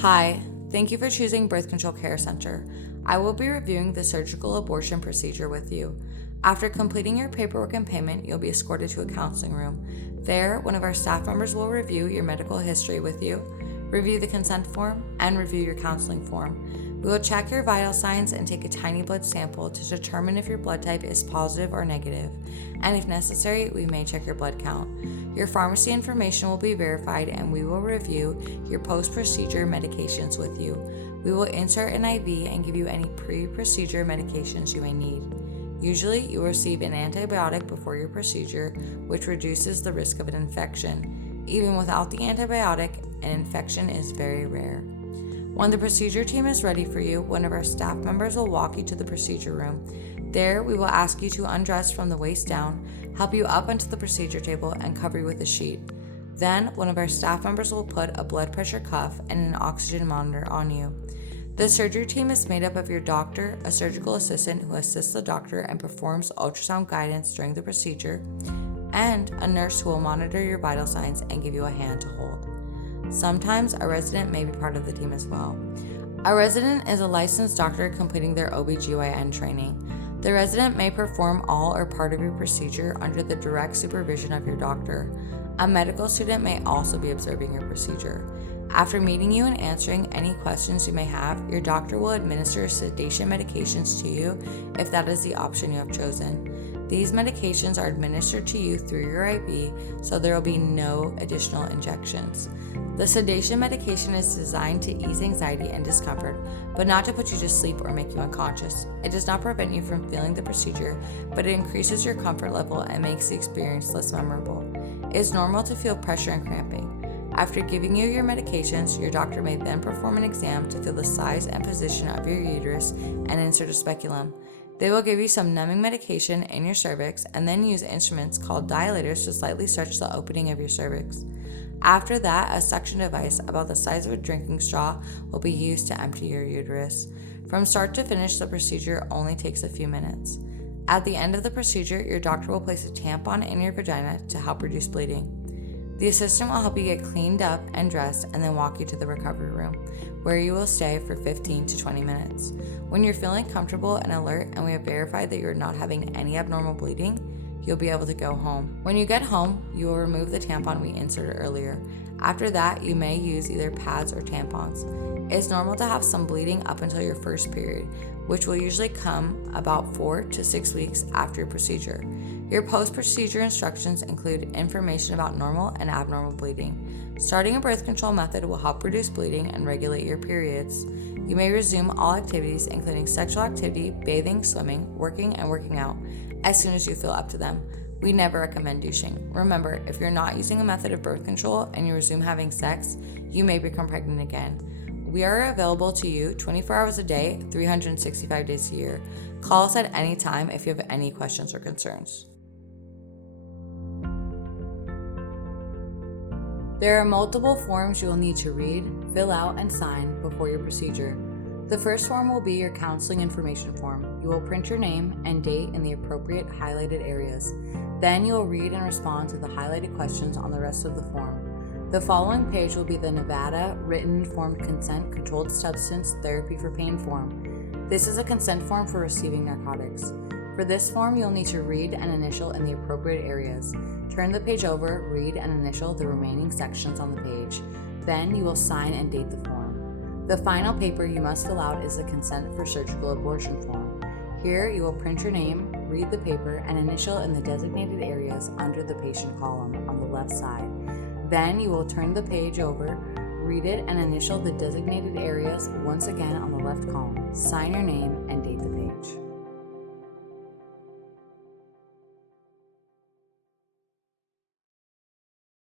Hi, thank you for choosing Birth Control Care Center. I will be reviewing the surgical abortion procedure with you. After completing your paperwork and payment, you'll be escorted to a counseling room. There, one of our staff members will review your medical history with you, review the consent form, and review your counseling form. We will check your vital signs and take a tiny blood sample to determine if your blood type is positive or negative, and if necessary, we may check your blood count. Your pharmacy information will be verified, and we will review your post-procedure medications with you. We will insert an IV and give you any pre-procedure medications you may need. Usually, you will receive an antibiotic before your procedure, which reduces the risk of an infection. Even without the antibiotic, an infection is very rare. When the procedure team is ready for you, one of our staff members will walk you to the procedure room. There, we will ask you to undress from the waist down, help you up onto the procedure table, and cover you with a sheet. Then, one of our staff members will put a blood pressure cuff and an oxygen monitor on you. The surgery team is made up of your doctor, a surgical assistant who assists the doctor and performs ultrasound guidance during the procedure, and a nurse who will monitor your vital signs and give you a hand to hold. Sometimes a resident may be part of the team as well. A resident is a licensed doctor completing their OBGYN training. The resident may perform all or part of your procedure under the direct supervision of your doctor. A medical student may also be observing your procedure. After meeting you and answering any questions you may have, your doctor will administer sedation medications to you if that is the option you have chosen. These medications are administered to you through your IV, so there will be no additional injections. The sedation medication is designed to ease anxiety and discomfort, but not to put you to sleep or make you unconscious. It does not prevent you from feeling the procedure, but it increases your comfort level and makes the experience less memorable. It is normal to feel pressure and cramping. After giving you your medications, your doctor may then perform an exam to feel the size and position of your uterus and insert a speculum. They will give you some numbing medication in your cervix and then use instruments called dilators to slightly stretch the opening of your cervix. After that, a suction device about the size of a drinking straw will be used to empty your uterus. From start to finish, the procedure only takes a few minutes. At the end of the procedure, your doctor will place a tampon in your vagina to help reduce bleeding. The assistant will help you get cleaned up and dressed and then walk you to the recovery room, where you will stay for 15 to 20 minutes. When you're feeling comfortable and alert and we have verified that you're not having any abnormal bleeding, you'll be able to go home. When you get home, you will remove the tampon we inserted earlier. After that, you may use either pads or tampons. It's normal to have some bleeding up until your first period, which will usually come about 4 to 6 weeks after your procedure. Your post-procedure instructions include information about normal and abnormal bleeding. Starting a birth control method will help reduce bleeding and regulate your periods. You may resume all activities, including sexual activity, bathing, swimming, working, and working out, as soon as you feel up to them. We never recommend douching. Remember, if you're not using a method of birth control and you resume having sex, you may become pregnant again. We are available to you 24 hours a day, 365 days a year. Call us at any time if you have any questions or concerns. There are multiple forms you will need to read, fill out, and sign before your procedure. The first form will be your counseling information form. You will print your name and date in the appropriate highlighted areas. Then you will read and respond to the highlighted questions on the rest of the form. The following page will be the Nevada Written Informed Consent Controlled Substance Therapy for Pain form. This is a consent form for receiving narcotics. For this form, you'll need to read and initial in the appropriate areas. Turn the page over, read and initial the remaining sections on the page. Then you will sign and date the form. The final paper you must fill out is the consent for surgical abortion form. Here, you will print your name, read the paper, and initial in the designated areas under the patient column on the left side. Then you will turn the page over, read it, and initial the designated areas once again on the left column. Sign your name and date the page.